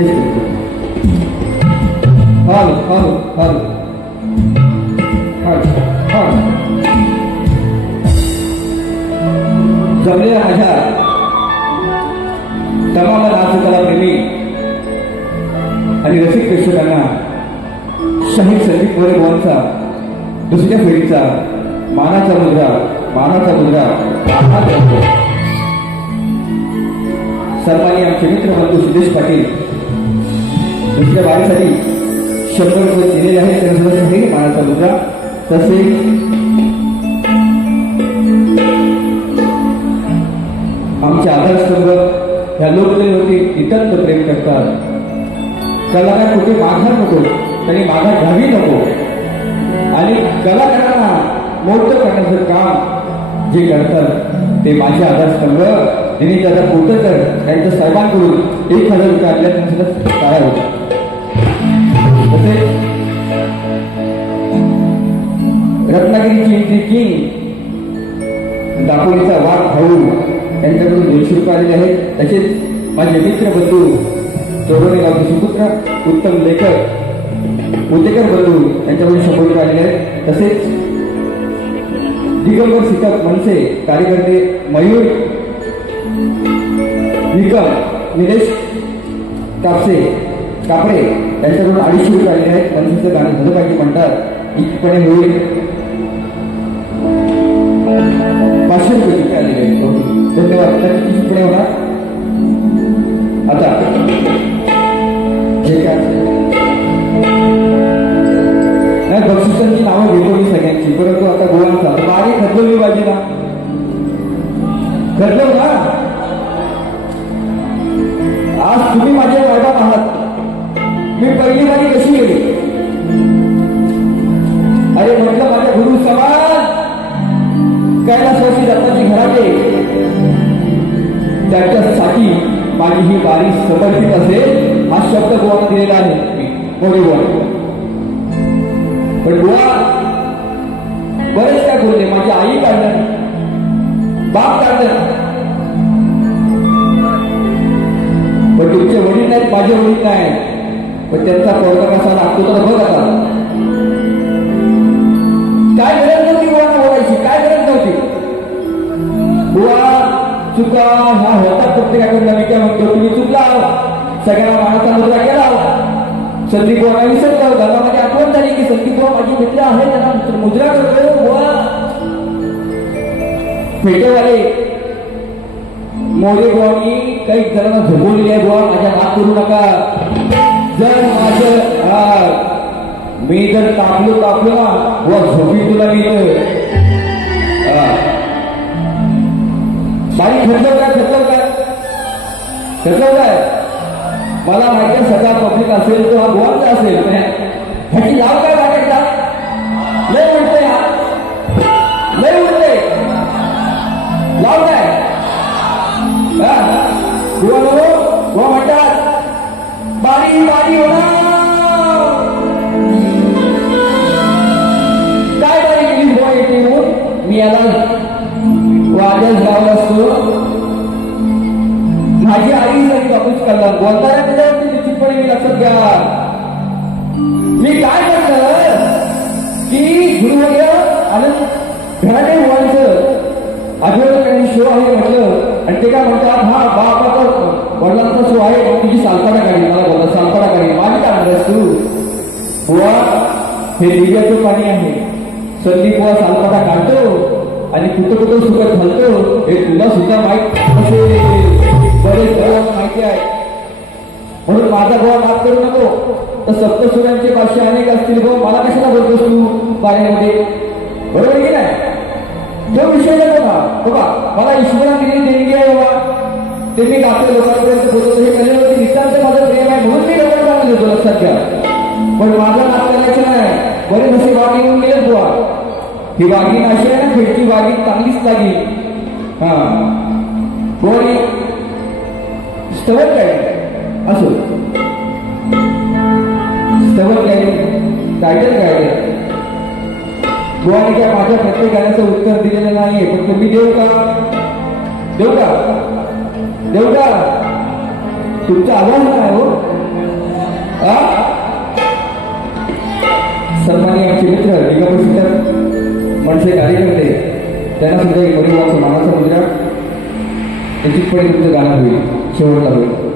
Best hall hall hall hall hall जमलेल्या माझ्या तमाम नाचकला प्रेमी आणि रसिक प्रेक्षकांना शहीद संदीप मोरे बुवांचा दुसऱ्या फेरीचा मानाचा मुद्रा सन्माननीय आमचे मित्र बंधू सुदेश पाटील दुसऱ्या बारीसाठी 100 रुपये दिलेले आहेत त्यांच्यासाठी मानाचा मुद्रा तसेच आमचे आधारस्तंभ ह्या लोककलेवरती नितांत प्रेम करतात. कलाकार कुठे माघार नको तरी माघार घ्यावी नको आणि कलाकारांना मोठं करण्याचं काम जे करतात ते माझे आधारस्तंभ दिनेश दादा कोटकर यांच्या साहेबांकडून 1000 रुपये आपल्या त्यांच्याकडे काय होता. तसेच रत्नागिरीची एंट्री किंग दापोलीचा वाघ भाऊ यांच्याकडून 200 रुपये आलेले आहेत. तसेच माझे मित्र बंधू चौरणे गावचे सुपुत्र उत्तम लेखक उद्देकर बंधू यांच्याकडून 100 रुपये आलेले आहेत. तसेच दिगंबर सीताप मनसे कार्यकर्ते मयूर निकम निलेश कापरे यांच्याकडून 250 रुपये आलेले आहेत. मनसेचं गाणं झालं पाहिजे म्हणतात इतपणे होईल 500 रुपये आलेले आहेत. धन्यवाद. किती होणार आता जे काय नाही बक्षिसांची नावं घेतो मी सगळ्यांची परंतु आता गोवांचा मागे खतलो पाहिजे ना खतलो ना. आज तुम्ही माझे मैदान आहात. मी पहिली बारी कशी गेली अरे म्हटलं माझ्या गुरु समान कैलासवासी दत्ताजी घराटे त्यांच्यासाठी माझी ही वारी समर्पित असेल हा शब्द गोवाला दिलेला आहे मी मोरे गोवा. पण गोवा बरेच काय बोलले माझी आई काढलं बाप काढलं पण तुमचे वडील नाहीत माझे वडील नाही पण त्यांचा पोरगा कसा लागतो तर बघ आता काय गरज नव्हती गोवाना बोलायची काय गरज नव्हती. गोवा चुका ह्या होतात प्रत्येकाकडनं. मी काय म्हणतो तुम्ही चुकला सगळ्यांना मानाचा मुद्रा केला. संदीप बुवा विसरला होता माझी आठवण झाली की संदीप बुवा माझी मित्र आहे त्यांना मुद्रा करतो. बुवा फेटेवाले मोरे बुवानी काही जणांना झोपवलेली आहे. बुवा माझ्या हात करू नका. जर माझं मी जर तापलो ना बुवा झोपी तुला मी बारी खर्चव काय मला माहिती सगळा पब्लिक असेल तो हा गोवाचा असेल ह्याची लाव काय वाटायचा लय म्हणते लय उठते लाव काय गोवा म्हणतात बारी होणार काय बारी केली गोवा येते म्हणून मी याला वाजच लावला असतो. माझी आई जरी बापूच करणार बोलताना त्याच्यावरती निश्चितपणे मी लक्षात घ्या. मी काय करणार की गुरुवर्य आनंद घराणे बुवांचं आठवण शो आहे म्हटलं आणि ते काय म्हणतात हा बापाचा वडिलांचा शो आहे तुझी सालपाडा काढी मला बोलतात सालपाडा काढी माझी काढणार तू बुवा हे दिव्याचं पाणी आहे. संदीप बुवा सालपाडा काढतो आणि कुठं सुखत घालतो हे तुला सुद्धा माहीत असेल. बरेच सर्वांना माहिती आहे म्हणून माझा गोवा माफ करू नको. तर सप्तसुरांचे भाषे अनेक असतील गो मला कशाला बोलतोस तू बाळ्यामध्ये बरोबर की नाही. तो विषय नको ना बघा मला ईश्वराने दिलेली देणगी आहे बाबा ते मी आपल्या लोकांपर्यंत बोलतो. हे कलेवरती नितांत माझं प्रेम आहे म्हणून मी लोकांना सांगून देतो लक्षात घ्या. पण माझा नाव करायचं नाही. बरेच असे वाघ येऊन गेले बुवा ही वाघीण अशी आहे ना खेळची वाघीण चांगलीच लागली. हा कोणी स्थवर काय असो स्थवर काय टायटल काय बुवानी काय माझ्या प्रत्येक गाण्याचं उत्तर दिलेलं नाहीये पण तुम्ही देऊ का तुमचा आवाज काय हो हा सन्माननीय आमचे मित्र निगमशिक्षक मनसे कार्यकर्ते त्यांना सुद्धा एक परिवाराचा मानाचा मुद्रा निश्चितपणे तुमचं गाणं होईल शेवटला होईल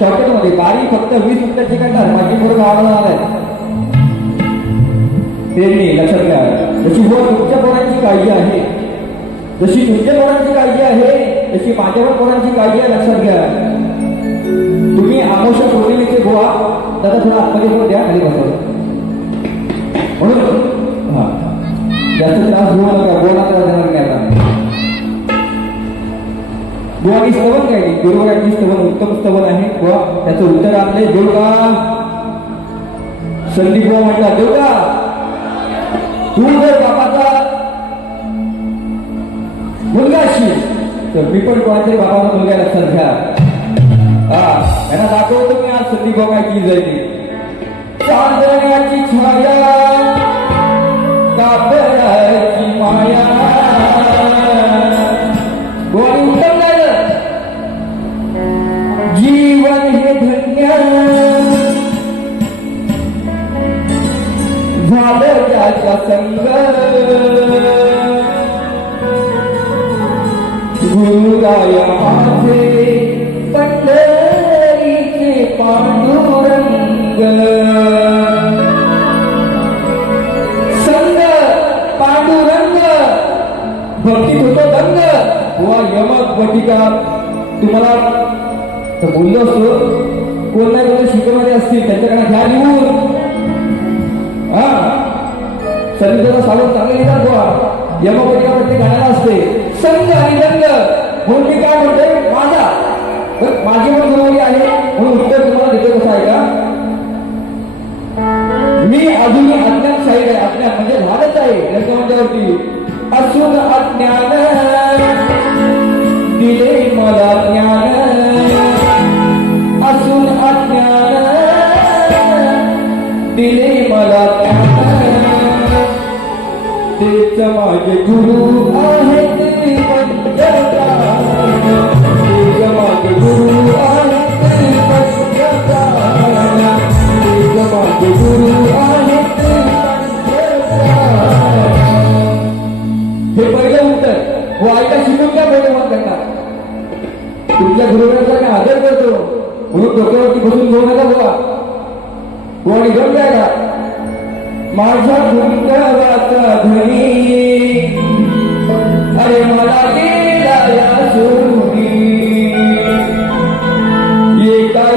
शॉर्टकटमध्ये बारी फक्त 20 मिनिटाची करणार माझी बरोबर आवाज आलाय ते मी लक्षात घ्या जशी तुमच्या पोरांची काळजी आहे जशी तुमच्या पोरांची काळजी आहे तशी माझ्यावर पोरांची काळजी आहे लक्षात घ्या तुम्ही आवश्यक पौर्णिमेचे गोवा दादा थोडा आतमध्ये पण द्या खाली बसवा म्हणून हा जास्त त्रास घेऊ नका गोवा देणार नाही आता गोवानी स्तवन काय गुरुवारांची स्तवन उत्तम स्तवन आहे गोवा त्याचं उत्तर आपले देऊ का संदीप गोवा म्हणतात देऊ का तू जर बापाचा मुलगा असशील तर मी पण कोणाच्या बाबाचा मुलगा लक्षात घ्या हा यांना दाखवतो मी आज संदीप गोवा काय चीज आहे चांदण्याची छाया कापडाची माया गोवानी उत्तम जीवन हे धन्य झालं त्याचा संग गुरुराय माझे पंढरीचे पांडुरंग संग पांडुरंग भक्तीत होतो दंग बुवा यमक बटिका तुम्हाला तर बोललो असतो कोण नाही कोणत्या शिकवणारे असतील त्यांच्याकडे घ्या लिहून हा संगीताचा सावध चांगला लिहितात बुवा यमपटिकावरती गाण्याला असते संघ आणि रंग म्हणून मी काय म्हणतोय माझा माझी पण गुरुवारी आहे म्हणून उत्तर तुम्हाला देतो कसं आहे का मी अजूनही अज्ञान शाहीर आहे अज्ञान म्हणजे झालंच आहे याच्यावरती असून अज्ञान दिले मला ज्ञान असून अज्ञान दिले मला तेच माझे गुरु आहेत तेच माझे गुरु आहेत तेच माझे गुरु आहेत हे पहिलं उत्तर वो ऐका शिकून काय पहिले मत करणार तुमच्या गुरुवाराचा काय आदर करतो म्हणून डोक्यावरती बसून घेऊ नका बुवा आणि गम द्यायला माझ्या कुंकवाचा धनी अरे मला गेला या सोडून एका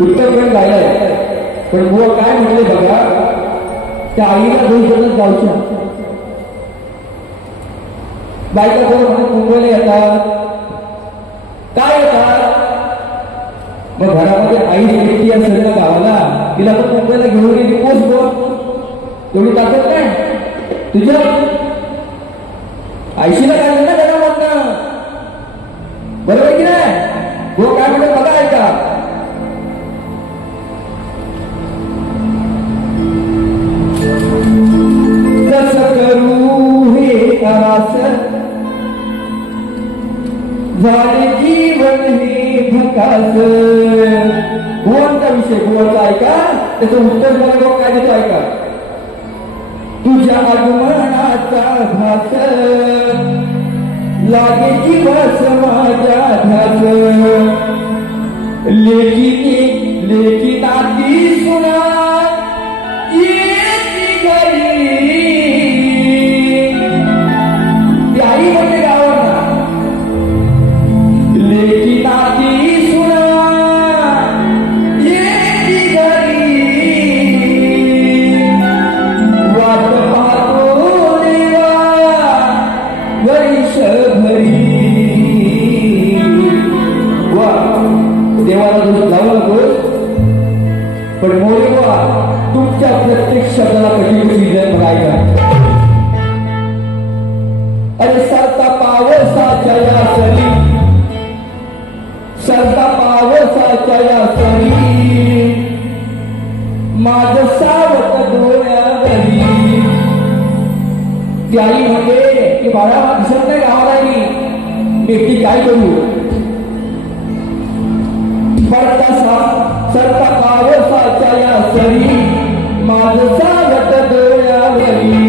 उत्तरगण गायलाय पण बुवा काय म्हणले बघा त्या आईला दोन जण गावच्या बायका बरोबर मुंबईला येतात काय येतात? मग घरामध्ये आई गेली असेल ना गावाला, तिला पण मुंबईला घेऊन गेली पोच बोल, तेवढी ताकद नाही तुझ्या आईशीला काय ना घरामधनं, बरोबर की नाही? गो काय म्हणत बघा ऐका. कसं करू हे त्रास, झाले जीवन हे भकास. गोवांचा विषय, गोवाचा ऐका, त्याचं उत्तर मला काय देतो ऐका. तुझ्या आगमनाचा घास, लागे जीवास माझ्या ध्यास. लेकी नाती सुना येती घरी. ती आई म्हणजे गावाला. लेकी नाती सुना येती घरी. वाट पाहतो देवा वर्षभरी. वा देवाला दोष लावू नकोस, पण मोरेवा तुमच्या प्रत्येक शब्दाला कधी कधी जय बघायला. अरे सरता पावसाच्या या सरी, सरता पावसाच्या या सरी, माझं सावत डोळ्यावरी. ती आई म्हणते की बाळा दिसत नाही गावाला, मी एकटी काय करू. सरता पावसाच्या या सरी, माझं सावत डोळ्यावरी.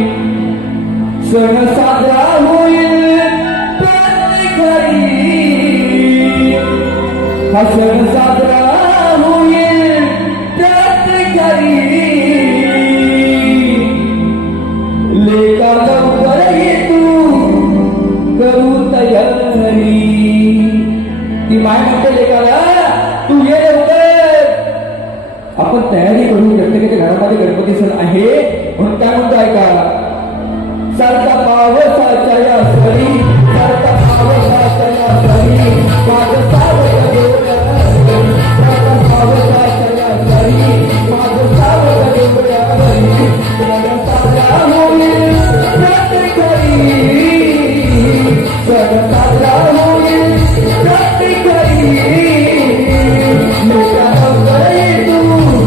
सण साजरा होईल प्रत्येक घरी, हा सण साजरा होईल प्रत्येक घरी. लेका लवकर ये तू करू तयारी. ती माय म्हणते लेकाला तू ये लवकर, आपण तयारी करू. प्रत्येकाच्या घरामध्ये गणपती सण आहे म्हणून काय म्हणतो ऐका. सरता पावसाच्या या सरी, सरता पावसाच्या या सरी, माझं सावत डोळ्यावरी. सरता पावसाच्या या सरी, माझं सावत डोळ्यावरी. सण साजरा होईल प्रत्येक घरी, सण साजरा होईल प्रत्येक घरी. लेका लवकर ये तू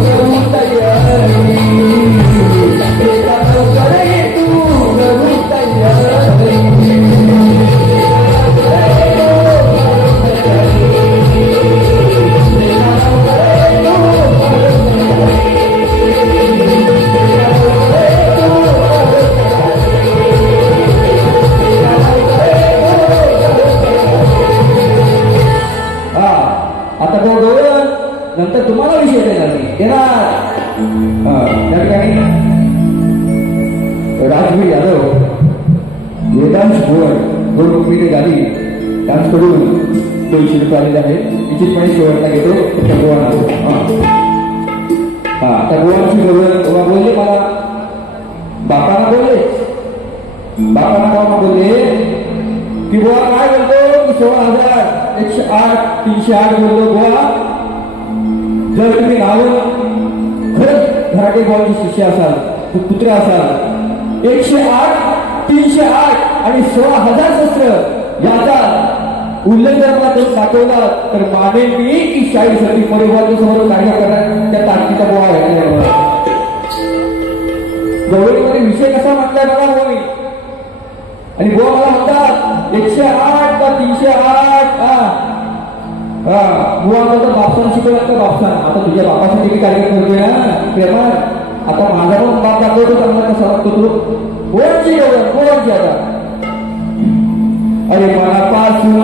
करू तयारी, लेका लवकर ये तू करू तयारी. आता बोल, नंतर तुम्हाला विषय देणार मी देणार. त्या ठिकाणी राजवीर यादव, वेदांश भुवन दोन रुपये गाडी डान्स करून 200 रुपये आलेले आहेत. निश्चितपणे शेवटला घेतो त्या गोवाना. त्या गोवांची बोलले मला, बापांना बोलले, बापांना बोलले की बुवा काय बोलतो की 16,108 308 बोललो बुवा. जर तुम्ही नावं खरंच घराटे बुवांचे शिष्य असाल, पुत्र असाल, 108 308 आणि 16,000 शस्त्र याचा उल्लेख जर मला करून दाखवला तर मानेल मी की शाहीसाठी परिवाराच्या समोर कार्य करण्यात त्या ताकदीचा बुवा आहे. गवळीमध्ये विषय कसा म्हटलाय बघा होईल. आणि बुवा मला म्हणतात 108 का 308. बुवा तर बापसान शिकवलं का बापसान. आता तुझ्या बापासाठी मी कार्य करतोय ना प्रेमात. आता माझा पण बाप दाखवतो चांगला कसा वाटतो तू. बोलायची आता. अरे मनापासून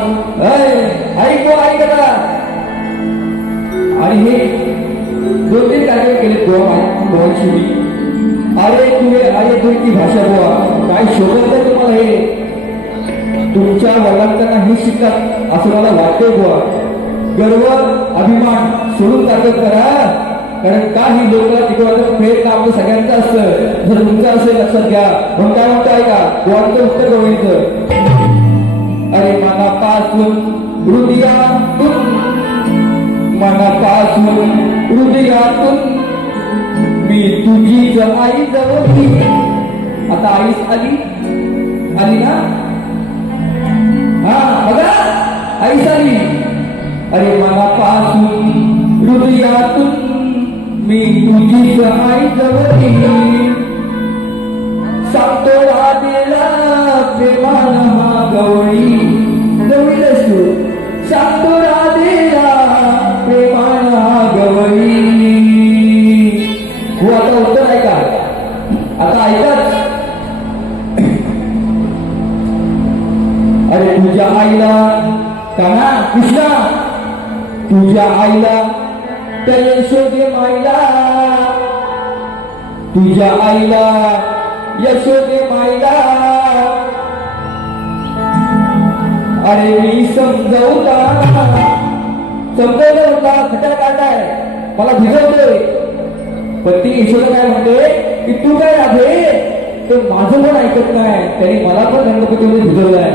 ऐकतो ऐकता. आणि हे 2-3 कार्य केले गोवाची मी. अरे तुझी भाषा बुवा काय शोधत आहे तुम्हाला. हे तुमच्या वडिलांना हे शिकतात असं मला वाटतंय बुवा. गर्व अभिमान सोडून कार्य करा, कारण काही लोक टिकवायचं फेर काम सगळ्यांचं असतं. जर तुमचं असेल लक्षात घ्या. म्हणून काय म्हणताय का गोवाचं उत्तर गोवायचं. अरे मनापासून हृदयातून मनापासून हृदयातून मी तुझीच आई जवळी. आता आईच आली आली ना. हा बघा आईच आली. अरे मनापासून हृदयातून मी तुझीच आई जवळी. सांगतो राधेला प्रेमानं मागवळी. जवळील असतो. सांगतो राधेला प्रेमानं मागवळी. हो आता उत्तर ऐका. आता ऐकाच. अरे तुझ्या आईला काना कृष्णा तुझ्या आईला त्या यशोदे माईला तुझ्या आईला यशोदे माईला अरे मी समजवलं होता खटा काढलाय मला भिजवतोय. पण ती यशोदा काय म्हणते की तू काय राधे तर माझं पण ऐकत नाही. त्यांनी मला पण गणपतीमध्ये भिजवलाय.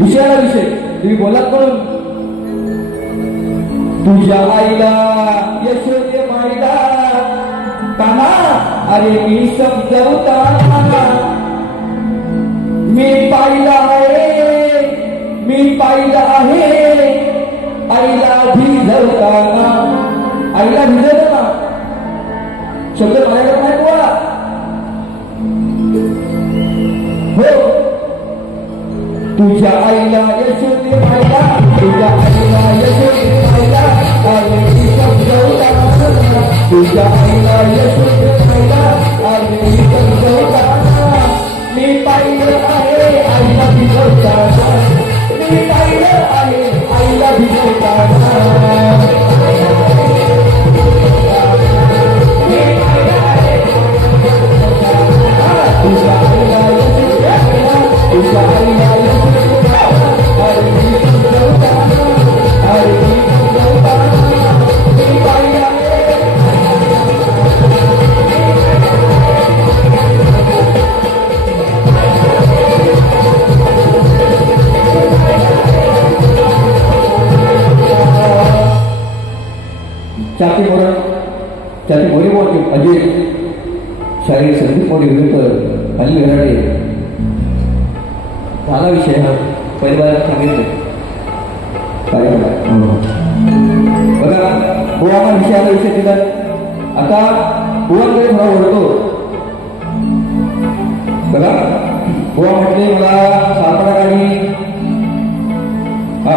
विषयाला विषय तुम्ही बोलात म्हणून. तुझ्या आईला यशोदे माईला काना अरे मी समजवताना मी पाहिलं आहे आईला भिजवताना. आईला भिजवताना शब्द माझ्याकडे नाही बोला. हो तुझ्या आईला यशोदे माईला तुझ्या आईला यशोदे माईला अरे मी समजवताना. तुझ्या आईला यशोदे माईला अरे मी समजवताना. मी पाहिलं आहे आईला भिजवताना. मी पाहिलं आहे आईला भिजवताना. तुझ्या आईला यशोदे माईला तुझ्या आईला यशोदे माईला अरे मी समजवताना. अरे मी समजवताना. मी पाहिलं छाती मोरी बोलते अजय शारीरिक संगीत मोरी विरुद्ध हल्ली घराडे झाला विषय. हा पहिल्या सांगितले बघा बुवामा विषयाला विषय दिला. आता बुवाकडे थोडा ओढतो बघा. बुवा म्हटले मला सापडा हा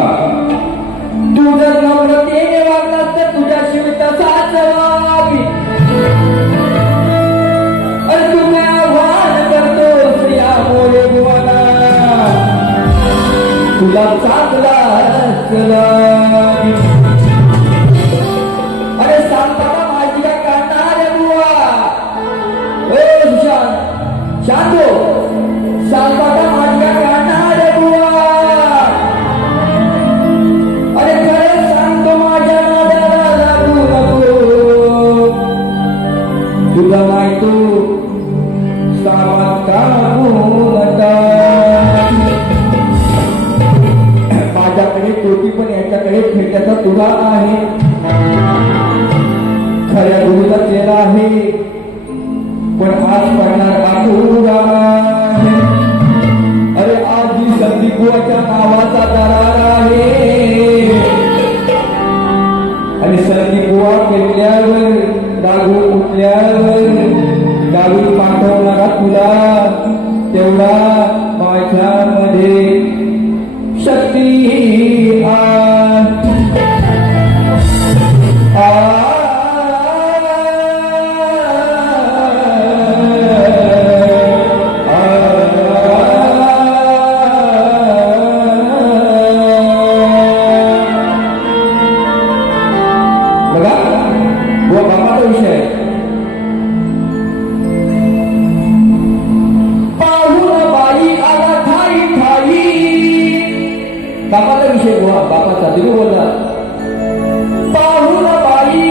तू जर नम्रतेने वागलास तर तुझ्या शिव तसाच वागी. अरे तू काय आव्हान करतोस यामुळे बुवाला तुला चांगलाच लागी. अरे सांगताना माझी काय काढणार बुवा. ओ सुशांत शांत हो. सांगताना माझी काय काढणार बुवा. अरे खरं सांगतो माझ्या नादाला लागू नको. तुला माहितो सामान काढू नका. माझ्याकडे तोटी पण याच्याकडे फेट्याचा तुला आहे. खऱ्या गुरुचा चेहरा आहे पण आज पडणार आठवडा आहे. अरे आजी संदीप बुवाच्या नावाचा दरार आहे. आणि संदीप बुवा पेटल्यावर दागू उठल्यावर गावी पाठवणारा तुला तेवढा माझ्यामध्ये शक्ती बघा वो बाबाचा विषय पाहून बाई आला ठाई ठाई. बापाचा विषय बुवा बापाचा तुम्ही बोलला. पाहून बाई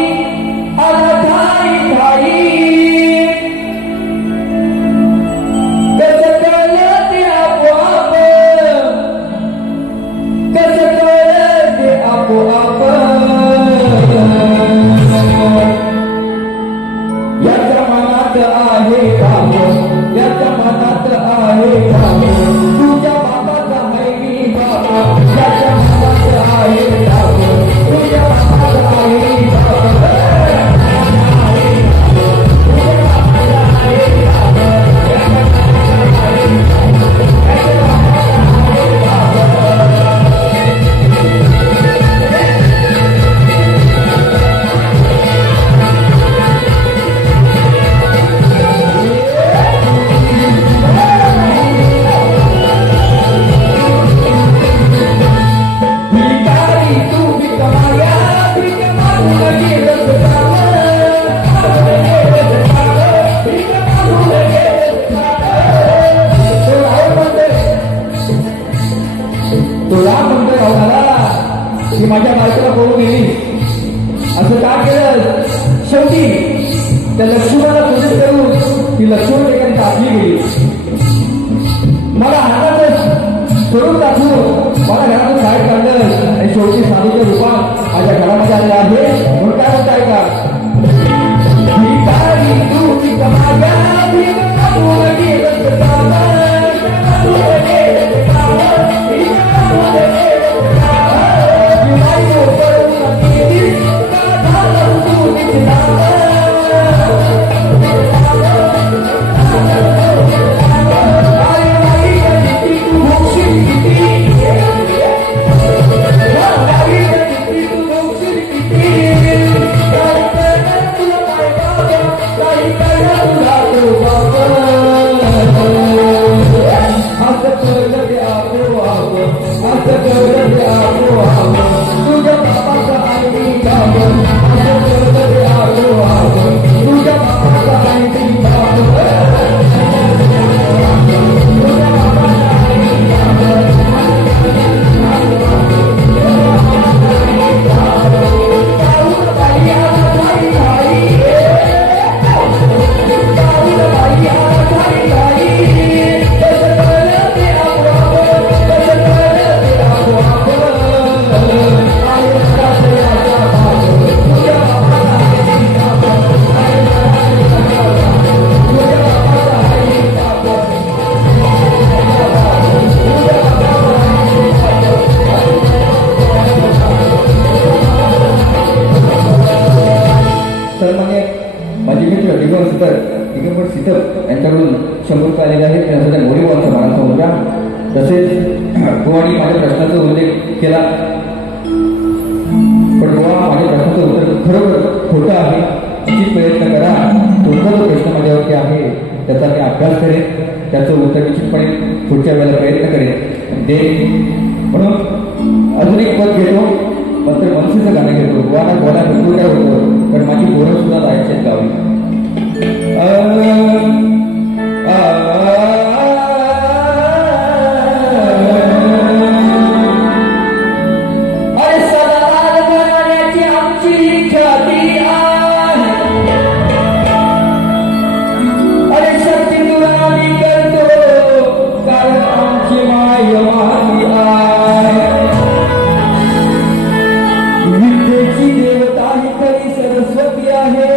आला ठाई ठाई. कसं कळलं ते आपोआप तो राम म्हणतोय रावणाला की माझ्या बायकोला पळून गेली, असं का केलं? शेवटी त्या लक्ष्मणाला पूजित करून ती लक्ष्मण ठिकाणी टाकली गेली. मला हातातच सोडून टाकून मला घरातून बाहेर काढलं आणि शेवटी साधूच्या रूपात माझ्या घरामध्ये आले आहे. म्हणून काय म्हणताय का? यांच्याकडून 100 रुपये आलेले आहेत. त्यांसाठी व्हॉलीबॉलचा मानाचा मुलगा. तसेच गोवानी माझ्या प्रश्नाचा उल्लेख केला, पण गोवा माझ्या प्रश्नाचं उत्तर खरोखर खोटं आहे. निश्चित प्रयत्न करा. तुमचा जो प्रश्न माझ्यावरती आहे त्याचा मी अभ्यास करेन, त्याचं उत्तर निश्चितपणे पुढच्या वेळेला प्रयत्न करेन दे. म्हणून अजून एक पद घेतो, मात्र मनसेचं गाणं घेतो. गोवाला गोळा भरपूर काय होतं, पण माझी पोरं सुद्धा जायचे आहेत गावी. सरस्वती आहे.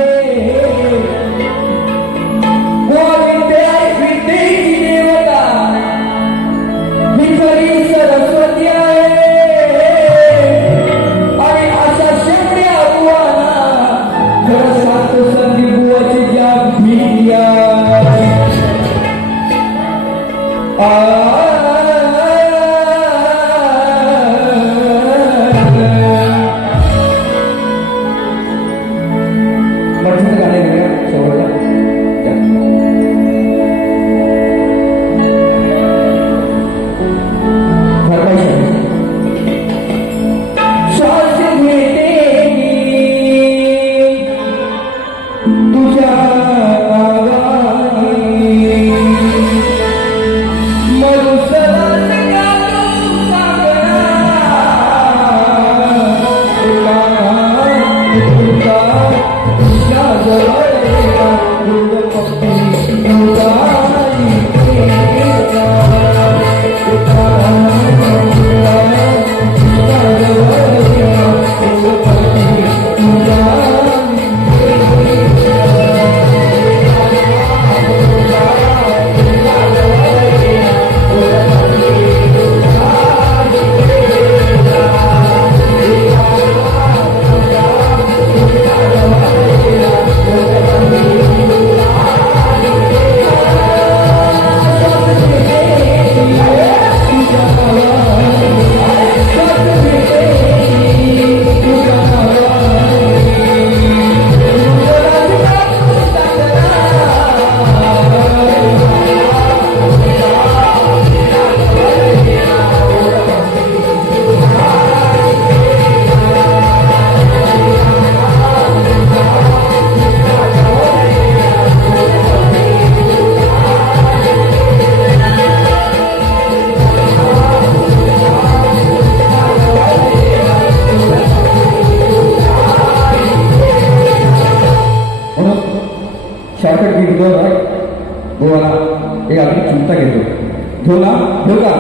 घेऊ का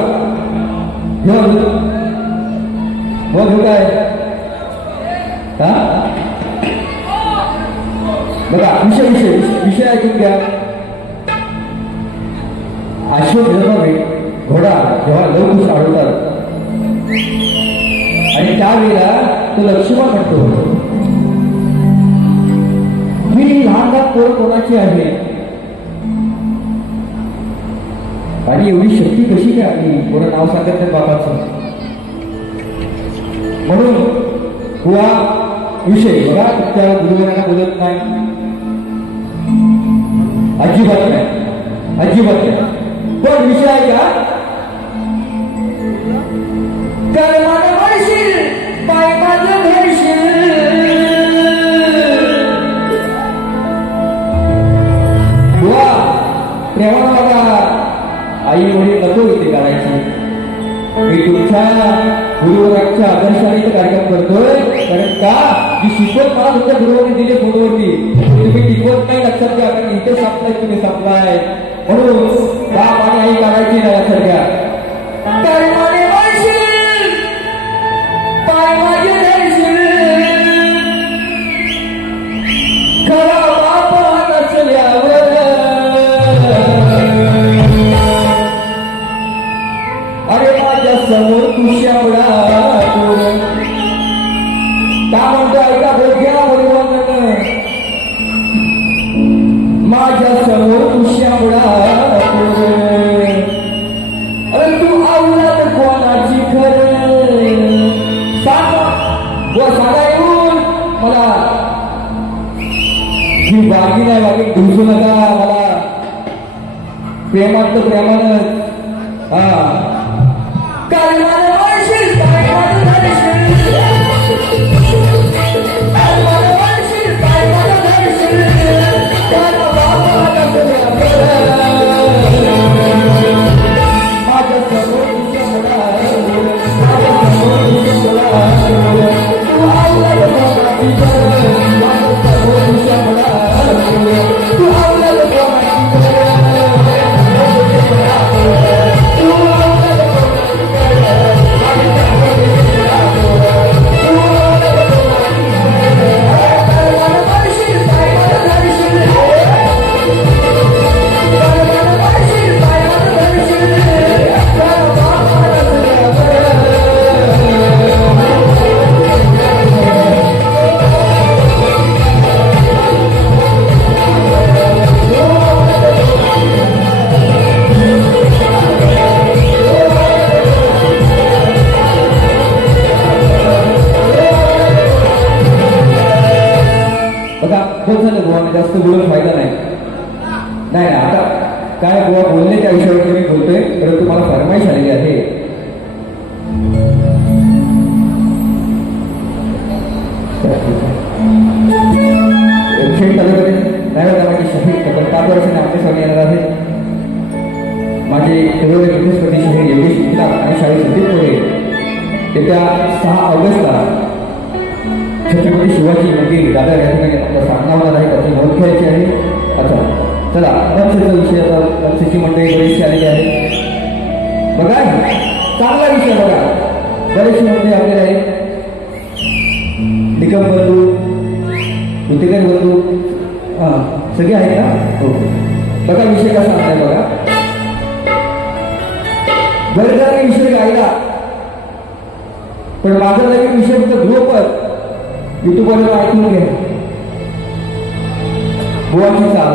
घेऊ हो घेऊ काय हा बघा विषय विषय विषय ऐकून घ्या. अश्वधर्म घोडा जेव्हा लवकुश आढळतात आणि त्यावेळेला तो लक्ष्मण म्हणतो ही लहान पोर कोणाची आहे आणि एवढी शक्ती कशी काय आली कोणा नाव सांगत नाही बाबाचं म्हणून हुआ विषय बघा त्या गुरुवरांना बोलत नाही अजिबात नाही अजिबात नाही. पण विषय आहे का कर्मानं म्हणशील पाय माझं घडशील हुआ प्रेमानं बघा आई वडील नको इथे करायची. मी तुमच्या गुरुवरांच्या आदर्शाने कार्यक्रम करतोय कारण का जी शिकवत मला तुमच्या गुरुवारी दिली फोनवरती तुम्ही टिकवत नाही लक्षात घ्या कारण इथे सापलाय तुम्ही सापलाय म्हणून बाप आणि आई करायची नाही लक्षात घ्या. कर्माने म्हणशील पाय माझे धरशील खरा बाप नसल्यावर अरे माझ्या समोर तू शावडा का म्हणतो ऐका बोघ्या बरोबर माझ्या समोर तू शावडा अरे तू आवलात कोणाची खरं सांग व सांगा येऊन मला ही बागी नाही बागी घुसू नका मला प्रेमात तर प्रेमानं हा कर्मानं म्हणशील पाय माझं धरशील कर्मानं म्हणशील पाय माझं धरशील माझ्या समोर तुझ्या मुला माझ्या समोर तुझ्या मुला तू आवला कोणाची खरं माझ्या समोर तुझ्या मुला तू आवला कोणाची जास्त बोलून फायदा नाही नाही आता काय बुवा बोलले त्या विषयावर मी बोलतोय तर तुम्हाला फरमाईश आलेली आहे. खेळ तालुक्यातील नायगावाची शहीद तब्बल 5 वर्षांनी आपल्यासाठी येणार आहे. माझे केवळ विद्यापती शहीद योगेश मित्रा आणि शाळेत संदीप कोरे येत्या 6 ऑगस्टला छत्रपती शिवाजी मंदिर दादर या ठिकाणी आपला सामना होणार आहे. त्याची नोंद घ्यायची आहे. अच्छा चला रक्षेचा विषय आता रक्षेची मंडळी बरेचशी आलेली आहे. बघा चांगला विषय बघा बरेचशी मंडळी आपल्याला आहेत. निकम बंधू भूतेकर बंधू हा सगळे आहेत ना हो. बघा विषय कसा आहे बघा घरदारी विषय गायला पण माझा नवीन विषय फक्त ध्रुवपद युट्यूबवर ऐकून घ्या. बुवाची चाल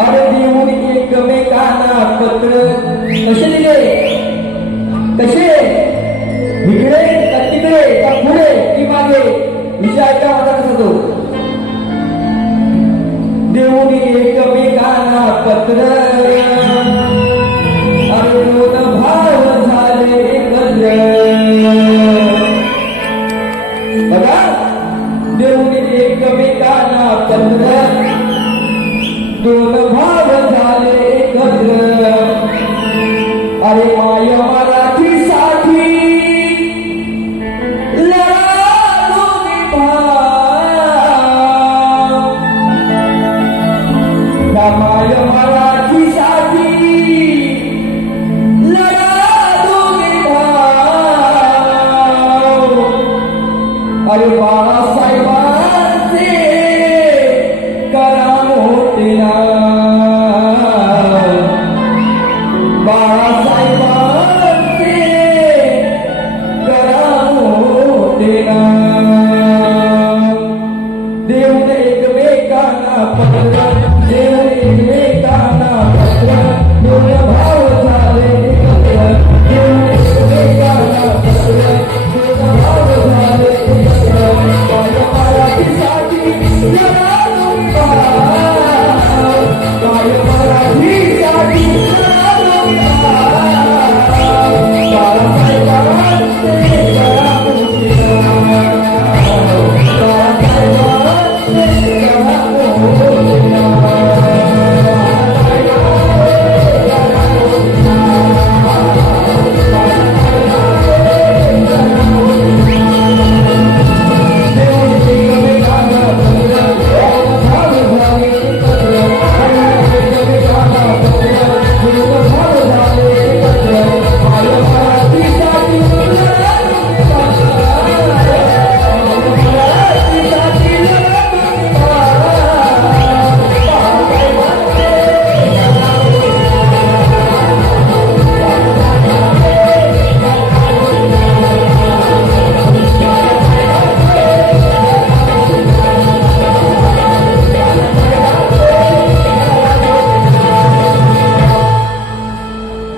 अरे देऊन एकमेकांना पत्र कसे दिले कसे इकडे का तिकडे का पुढे की मागे विषय ऐका माझा कसा तो देऊन एकमेकांना पत्र अरे दोन भाव झाले एकत्र बघा देऊन एकमेकांना पत्र दोन भाव झाले एकत्र अरे माय मराठीसाठी लढा माय मराठीसाठी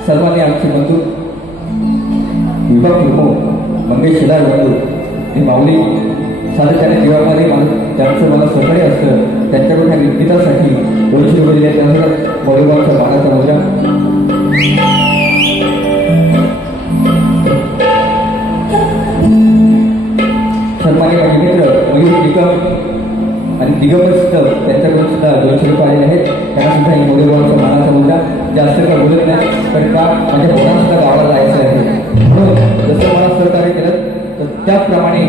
सर्वांनी आमचे बंधू विभाग प्रमुख मंगेश शिलार बंधू ही माऊली सातत्याने जीवामध्ये ज्यांचं मला सहकार्य असतं त्यांच्याकडून ह्या गीतासाठी 200 रुपये दिले त्यानंतर मोरेगावच्या बाळाचा मोजा सन्मान्य माझे मित्र मयूर निकम आणि दिगंबर सिद्धव त्यांच्याकडून सुद्धा 200 रुपये आलेले आहेत त्यांना सुद्धा ही मोरेगावचा बाळाचा मोजा जास्त काय बोलत नाही कारण का माझ्या पोरांना सुद्धा गावाला जायचं आहे म्हणून जसं मला सहकार्य केलं तर त्याचप्रमाणे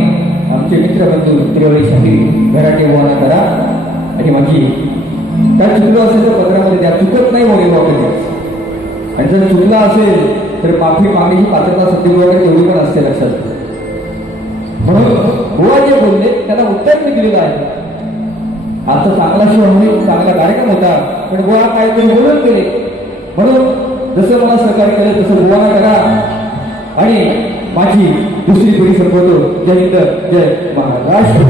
आमचे मित्रबंधू त्रिवेळीसाठी घराटे वाहना करा आणि माझी काय चुकलं असेल तर पत्रामध्ये द्या चुकत नाही मोरेगाव कधी आणि जर चुकला असेल तर माफी मागण्याची पात्रता सत्तेवर एवढी पण असते लक्षात म्हणून बुवा जे बोलले त्याला उत्तर मी दिलेलं आहे आजचा चांगला शो होईल चांगला कार्यक्रम होता पण बुवा काहीतरी बोलून गेले म्हणून जसं मला सहकार्य केलं तसं बुवाना करा आणि माझी दुसरी पिढी संपवतो जय हिंद जय महाराष्ट्र